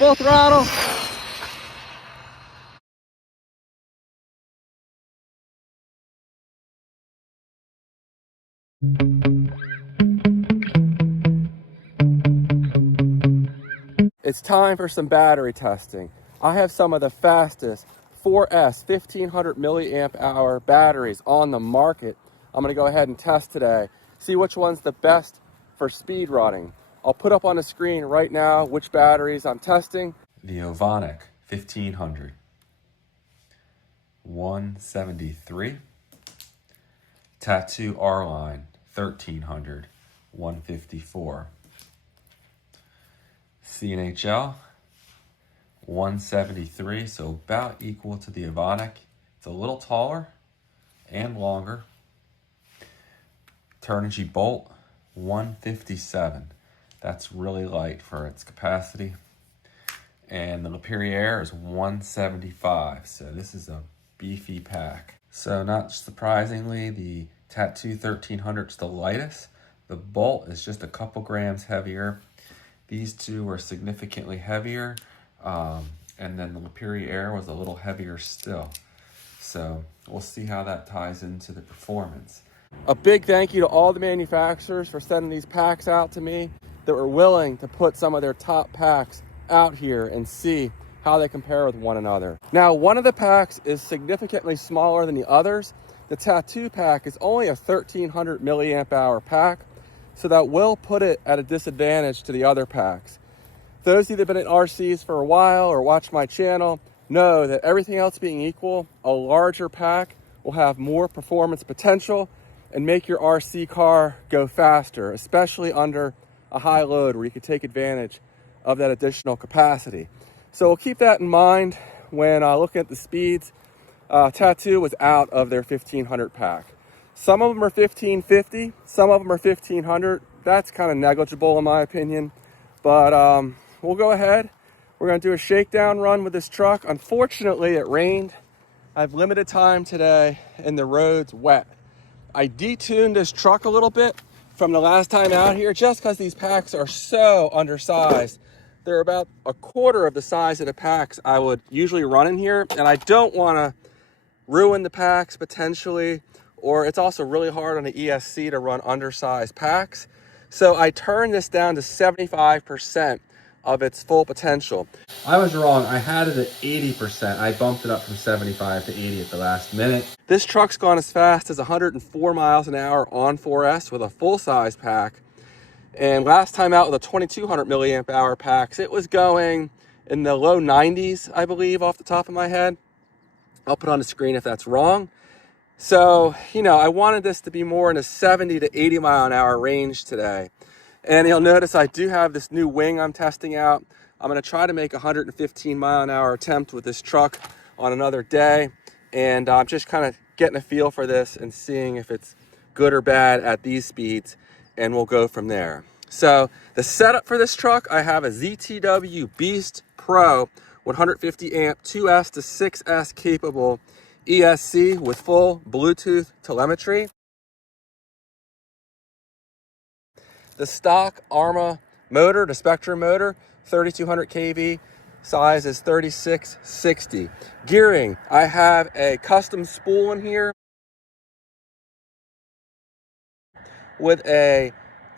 Full throttle. It's time for some battery testing. I have some of the fastest 4S 1500 milliamp hour batteries on the market. I'm gonna go ahead and test today. See which one's the best for speed running. I'll put up on the screen right now which batteries I'm testing. The Ovonic 1500, 173. Tattu R-Line 1300, 154. CNHL 173, so about equal to the Ovonic. It's a little taller and longer. Turnigy Bolt 157. That's really light for its capacity. And the LiperiAir is 175, so this is a beefy pack. So not surprisingly, the Tattu 1300 is the lightest. The Bolt is just a couple grams heavier. These two were significantly heavier, and then the LiperiAir was a little heavier still. So we'll see how that ties into the performance. A big thank you to all the manufacturers for sending these packs out to me that were willing to put some of their top packs out here and see how they compare with one another. Now, one of the packs is significantly smaller than the others. The Tattu pack is only a 1300 milliamp hour pack, so that will put it at a disadvantage to the other packs. Those of you that have been in RCs for a while or watch my channel know that everything else being equal, a larger pack will have more performance potential and make your RC car go faster, especially under a high load where you can take advantage of that additional capacity. So we'll keep that in mind when looking at the speeds. Tattu was out of their 1500 pack. Some of them are 1550, some of them are 1500. That's kind of negligible in my opinion, but we'll go ahead. We're gonna do a shakedown run with this truck. Unfortunately, it rained. I have limited time today and the road's wet. I detuned this truck a little bit from the last time out here just because these packs are so undersized. They're about a quarter of the size of the packs I would usually run in here, and I don't want to ruin the packs potentially, or it's also really hard on the ESC to run undersized packs. So I turned this down to 75% of its full potential. I was wrong. I had it at 80%. I bumped it up from 75 to 80 at the last minute. This truck's gone as fast as 104 miles an hour on 4S with a full-size pack. And last time out with a 2200 milliamp hour packs, it was going in the low 90s, I believe, off the top of my head. I'll put on the screen if that's wrong. So, you know, I wanted this to be more in a 70 to 80 mile an hour range today. And you'll notice I do have this new wing I'm testing out. I'm gonna try to make a 115 mile an hour attempt with this truck on another day. And I'm just kind of getting a feel for this and seeing if it's good or bad at these speeds, and we'll go from there. So the setup for this truck, I have a ZTW Beast Pro 150 amp 2S to 6S capable ESC with full Bluetooth telemetry. The stock Arma motor, the Spectrum motor, 3200 kV, size is 3660. Gearing, I have a custom spool in here with a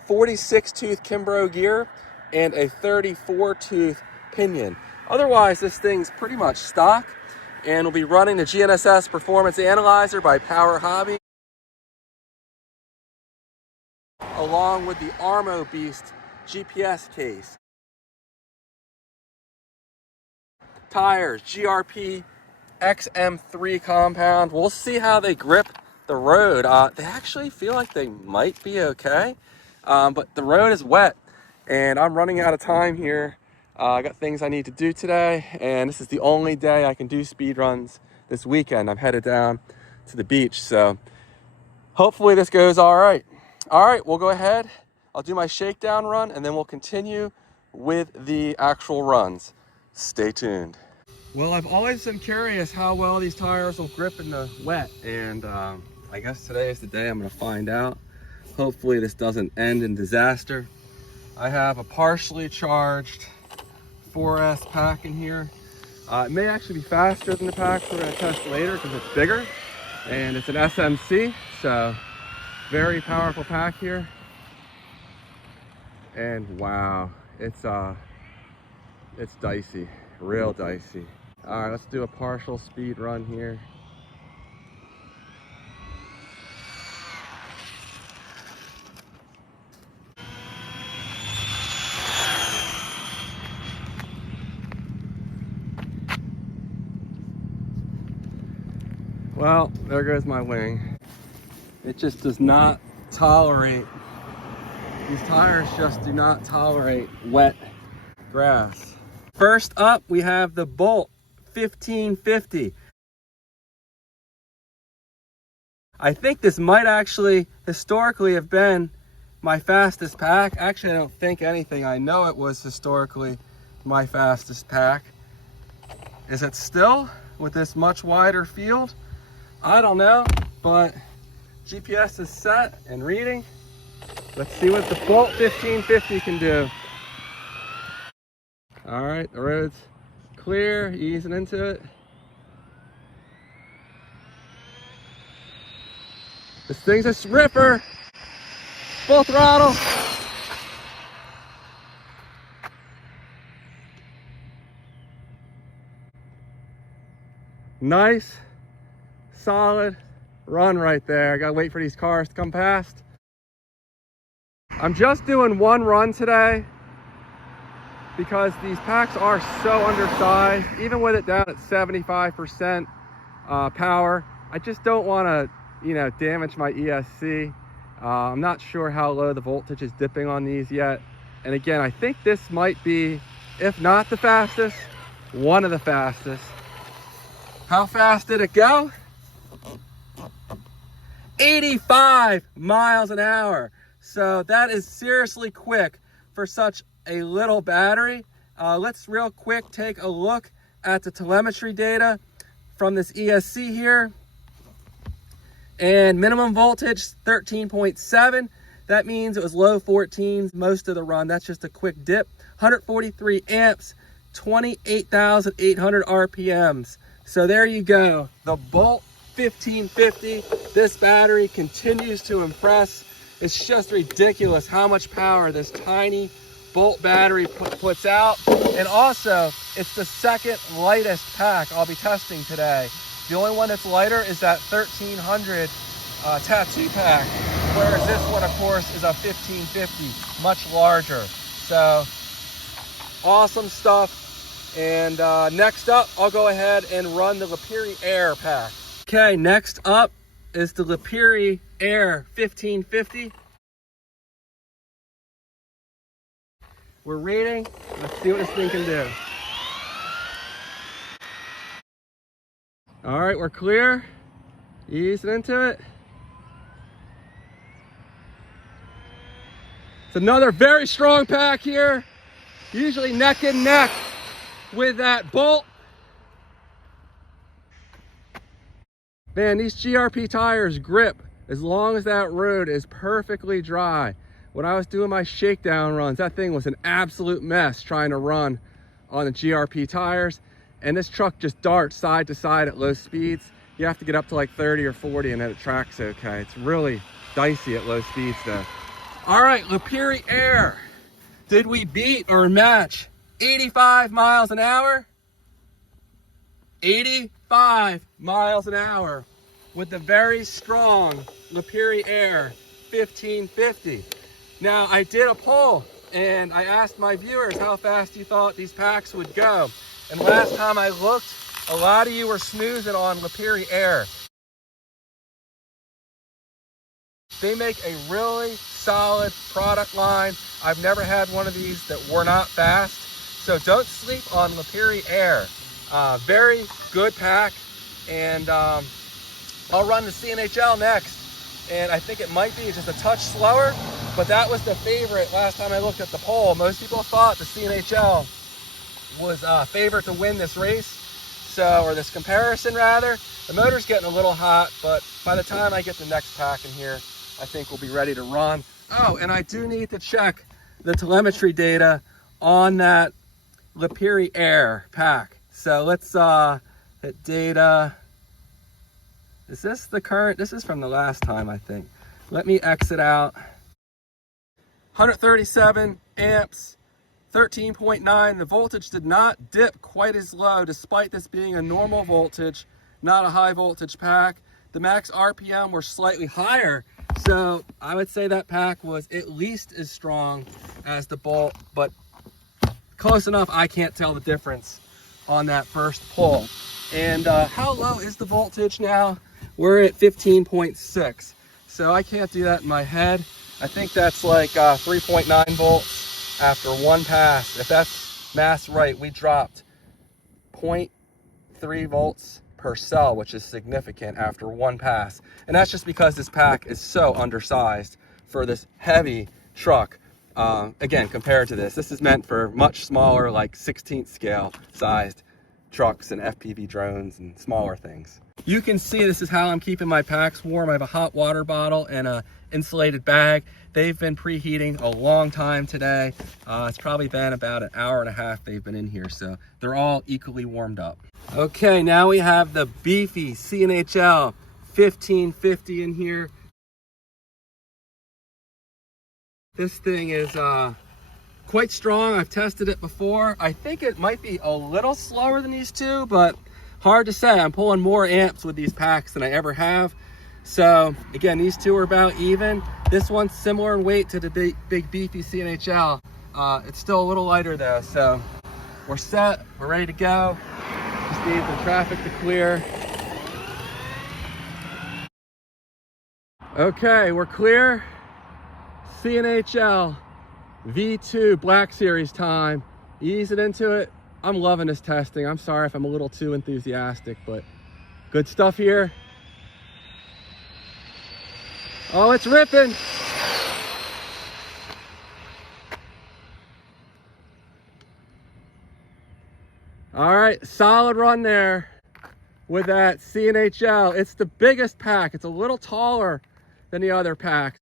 46 tooth Kimbrough gear and a 34 tooth pinion. Otherwise, this thing's pretty much stock, and we'll be running the GNSS Performance Analyzer by Power Hobby, along with the Armo Beast GPS case. Tires, GRP XM3 compound. We'll see how they grip the road. They actually feel like they might be okay, but the road is wet, and I'm running out of time here. I got things I need to do today, and this is the only day I can do speed runs this weekend. I'm headed down to the beach, so hopefully this goes all right. All right, we'll go ahead. I'll do my shakedown run, and then we'll continue with the actual runs. Stay tuned. Well, I've always been curious how well these tires will grip in the wet, and I guess today is the day I'm gonna find out. Hopefully this doesn't end in disaster. I have a partially charged 4S pack in here. It may actually be faster than the packs we're going to test later because it's bigger and it's an SMC, so very powerful pack here. And wow, it's dicey, real dicey. All right, let's do a partial speed run here. Well, there goes my wing. It just does not tolerate, these tires just do not tolerate wet grass. First up, we have the Bolt 1550. I think this might actually historically have been my fastest pack. Actually, I don't think anything. I know it was historically my fastest pack. Is it still with this much wider field? I don't know, but GPS is set and reading. Let's see what the Bolt 1550 can do. All right, the road's clear, easing into it. This thing's a ripper. Full throttle. Nice, solid run right there. I gotta wait for these cars to come past. I'm just doing one run today because these packs are so undersized. Even with it down at 75% power, I just don't want to, damage my ESC. I'm not sure how low the voltage is dipping on these yet. And again, I think this might be, if not the fastest, one of the fastest. How fast did it go? 85 miles an hour. So that is seriously quick for such a little battery. Let's real quick take a look at the telemetry data from this ESC here. And minimum voltage 13.7. That means it was low 14s most of the run. That's just a quick dip. 143 amps, 28,800 RPMs. So there you go. The Bolt 1550. This battery continues to impress. It's just ridiculous how much power this tiny Bolt battery puts out. And also, it's the second lightest pack I'll be testing today. The only one that's lighter is that 1300 Tattu pack, whereas this one, of course, is a 1550, much larger. So, awesome stuff. And next up, I'll go ahead and run the LiperiAir pack. Okay, next up is the LiperiAir 1550. We're reading. Let's see what this thing can do. All right, we're clear. Easing into it. It's another very strong pack here. Usually neck and neck with that Bolt. Man, these GRP tires grip as long as that road is perfectly dry. When I was doing my shakedown runs, that thing was an absolute mess trying to run on the GRP tires. And this truck just darts side to side at low speeds. You have to get up to like 30 or 40 and then it tracks okay. It's really dicey at low speeds though. All right, LiperiAir. Did we beat or match 85 miles an hour? 85 miles an hour with the very strong LiperiAir 1550. Now, I did a poll and I asked my viewers how fast you thought these packs would go. And last time I looked, a lot of you were snoozing on LiperiAir. They make a really solid product line. I've never had one of these that were not fast. So don't sleep on LiperiAir. Very good pack. And I'll run the CNHL next. And I think it might be just a touch slower, but that was the favorite last time I looked at the poll. Most people thought the CNHL was favorite to win this race, or this comparison rather. The motor's getting a little hot, but by the time I get the next pack in here, I think we'll be ready to run. Oh, and I do need to check the telemetry data on that LiperiAir pack. So let's hit data. Is this the current? This is from the last time, I think. Let me exit out. 137 amps, 13.9. The voltage did not dip quite as low despite this being a normal voltage, not a high voltage pack. The max RPM were slightly higher, so I would say that pack was at least as strong as the Bolt, but close enough I can't tell the difference on that first pull. And how low is the voltage now? We're at 15.6, so I can't do that in my head. I think that's like 3.9 volts after one pass. If that's math right, we dropped 0.3 volts per cell, which is significant after one pass. And that's just because this pack is so undersized for this heavy truck. Again, compared to this is meant for much smaller, like 16th scale sized trucks and FPV drones and smaller things. You can see this is how I'm keeping my packs warm. I have a hot water bottle and a insulated bag. They've been preheating a long time today. It's probably been about an hour and a half they've been in here, so they're all equally warmed up. Okay, now we have the beefy CNHL 1550 in here. This thing is quite strong. I've tested it before. I think it might be a little slower than these two, but hard to say. I'm pulling more amps with these packs than I ever have. So again, these two are about even. This one's similar in weight to the big beefy CNHL. It's still a little lighter though, so we're set, we're ready to go. Just need the traffic to clear. Okay, we're clear. CNHL V2 Black Series time. Ease it into it. I'm loving this testing. I'm sorry if I'm a little too enthusiastic, but good stuff here. Oh, it's ripping. All right, solid run there with that CNHL. It's the biggest pack. It's a little taller than the other packs.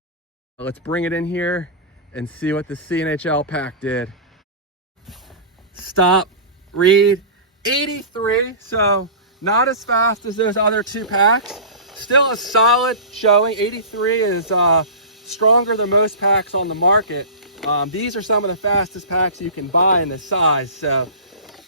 Let's bring it in here and see what the CNHL pack did. Stop, read, 83, so not as fast as those other two packs. Still a solid showing. 83 is stronger than most packs on the market. These are some of the fastest packs you can buy in this size, so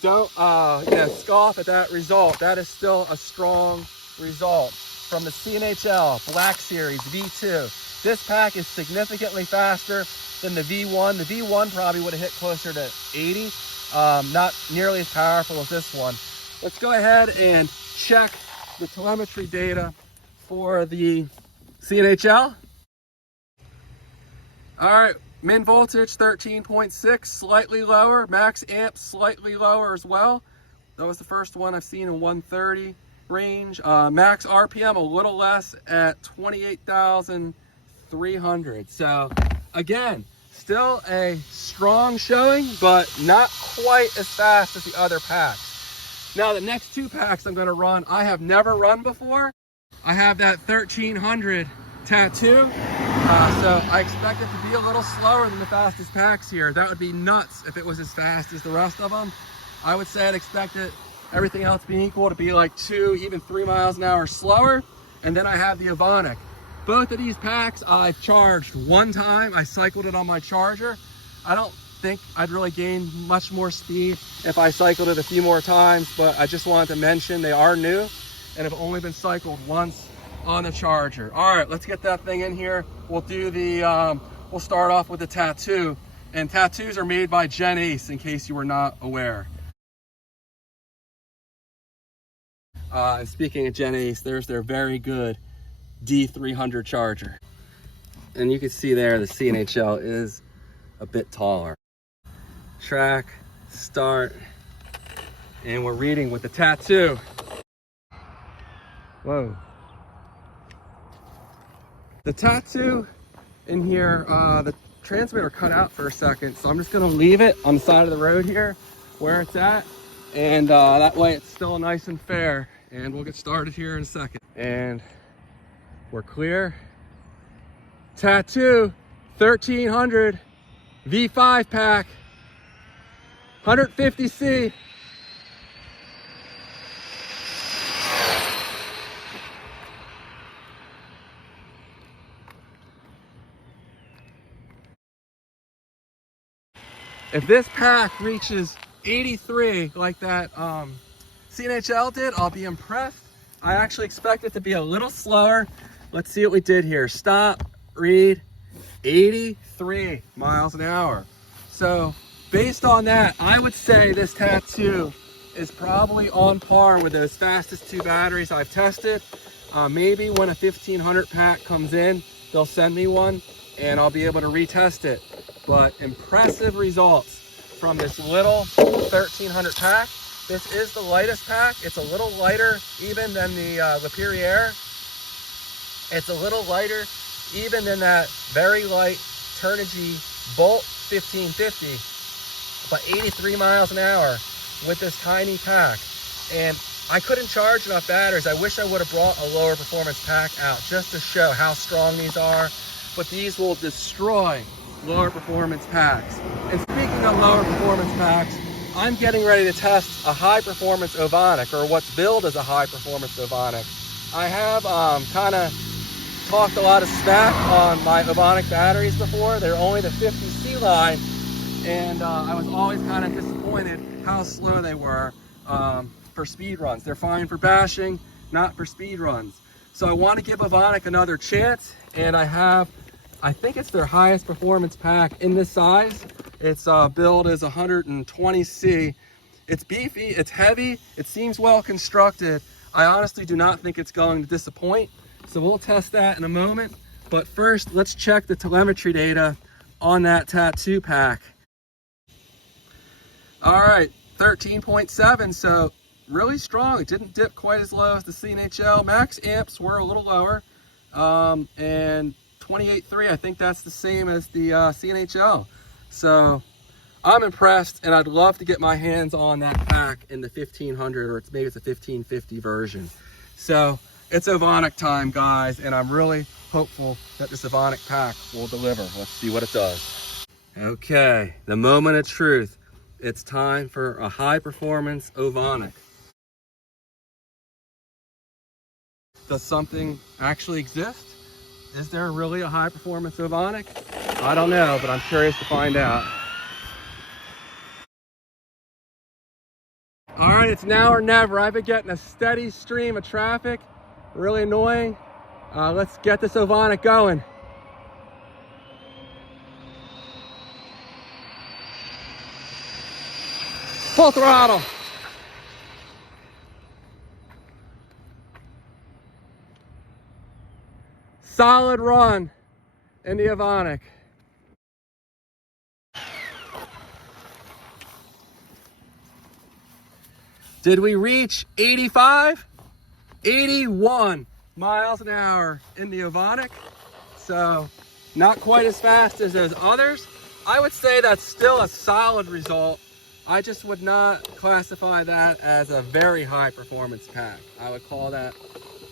don't scoff at that result. That is still a strong result from the CNHL Black Series V2. This pack is significantly faster than the V1. The V1 probably would have hit closer to 80. Not nearly as powerful as this one. Let's go ahead and check the telemetry data for the CNHL. All right, min voltage 13.6, slightly lower. Max amp slightly lower as well. That was the first one I've seen in 130 range. Max RPM a little less at 28,300. So again, still a strong showing, but not quite as fast as the other packs. Now the next two packs I'm gonna run, I have never run before. I have that 1300 Tattu, so I expect it to be a little slower than the fastest packs here. That would be nuts if it was as fast as the rest of them. I would say I'd expect it, everything else being equal, to be like 2, even 3 miles an hour slower. And then I have the Ovonic. Both of these packs I've charged one time. I cycled it on my charger. I don't think I'd really gain much more speed if I cycled it a few more times, but I just wanted to mention they are new and have only been cycled once on the charger. All right, let's get that thing in here. We'll do the, we'll start off with the Tattu. And Tattus are made by Gen Ace, in case you were not aware. And speaking of Gen Ace, there's their very good D300 charger. And you can see there the CNHL is a bit taller. Track, start, and we're reading with the Tattu. Whoa. The Tattu in here, the transmitter cut out for a second, so I'm just gonna leave it on the side of the road here where it's at, and that way it's still nice and fair. And we'll get started here in a second. And we're clear. Tattu 1300 V5 pack. 150C. If this pack reaches 83 like that CNHL did, I'll be impressed. I actually expect it to be a little slower. Let's see what we did here. Stop, read, 83 miles an hour. So based on that, I would say this Tattu is probably on par with those fastest 2 batteries I've tested. Maybe when a 1500 pack comes in, they'll send me one and I'll be able to retest it. But impressive results from this little 1300 pack. This is the lightest pack. It's a little lighter even than the LiperiAir. It's a little lighter even than that very light Turnigy Bolt 1550, but 83 miles an hour with this tiny pack. And I couldn't charge enough batteries. I wish I would have brought a lower performance pack out just to show how strong these are, but these will destroy lower performance packs. And speaking of lower performance packs, I'm getting ready to test a high performance Ovonic, or what's billed as a high performance Ovonic. I have kind of talked a lot of smack on my Ovonic batteries before. They're only the 50C line, and I was always kind of disappointed how slow they were for speed runs. They're fine for bashing, not for speed runs. So I want to give Ovonic another chance, and I think it's their highest performance pack in this size. It's billed as 120C. It's beefy, it's heavy, it seems well constructed. I honestly do not think it's going to disappoint. So we'll test that in a moment. But first, let's check the telemetry data on that Tattu pack. All right, 13.7, so really strong. It didn't dip quite as low as the CNHL. Max amps were a little lower, and 28.3, I think that's the same as the CNHL. So I'm impressed, and I'd love to get my hands on that pack in the 1500, or maybe it's a 1550 version. So it's Ovonic time, guys, and I'm really hopeful that this Ovonic pack will deliver. Let's see what it does. Okay, the moment of truth. It's time for a high performance Ovonic. Does something actually exist? Is there really a high performance Ovonic? I don't know, but I'm curious to find out. All right, it's now or never. I've been getting a steady stream of traffic, really annoying. Let's get this Ovonic going. Full throttle. Solid run in the Ovonic. Did we reach 85? 81 miles an hour in the Ovonic. So not quite as fast as those others. I would say that's still a solid result. I just would not classify that as a very high performance pack. I would call that,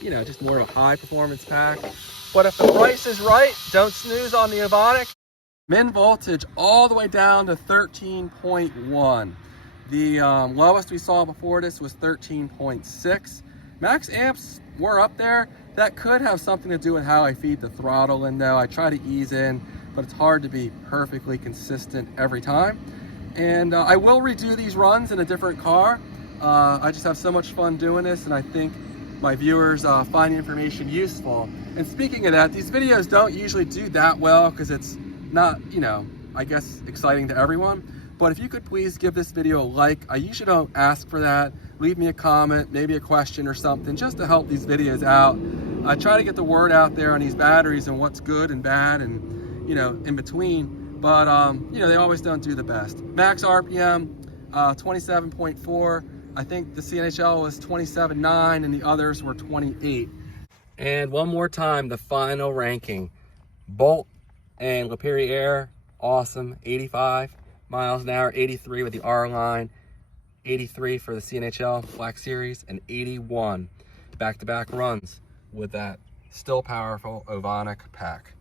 just more of a high performance pack. But if the price is right, don't snooze on the Ovonic. Min voltage all the way down to 13.1. The lowest we saw before this was 13.6. Max amps were up there. That could have something to do with how I feed the throttle in though. I try to ease in, but it's hard to be perfectly consistent every time. And I will redo these runs in a different car. I just have so much fun doing this, and I think my viewers find the information useful. And speaking of that, these videos don't usually do that well because it's not, I guess exciting to everyone. But if you could please give this video a like. I usually don't ask for that. Leave me a comment, maybe a question or something, just to help these videos out. I try to get the word out there on these batteries and what's good and bad and, in between. But, they always don't do the best. Max RPM, 27.4. I think the CNHL was 27.9 and the others were 28. And one more time, the final ranking. Bolt and LiperiAir, awesome, 85 miles an hour, 83 with the R line, 83 for the CNHL Black Series, and 81 back-to-back runs with that still powerful Ovonic pack.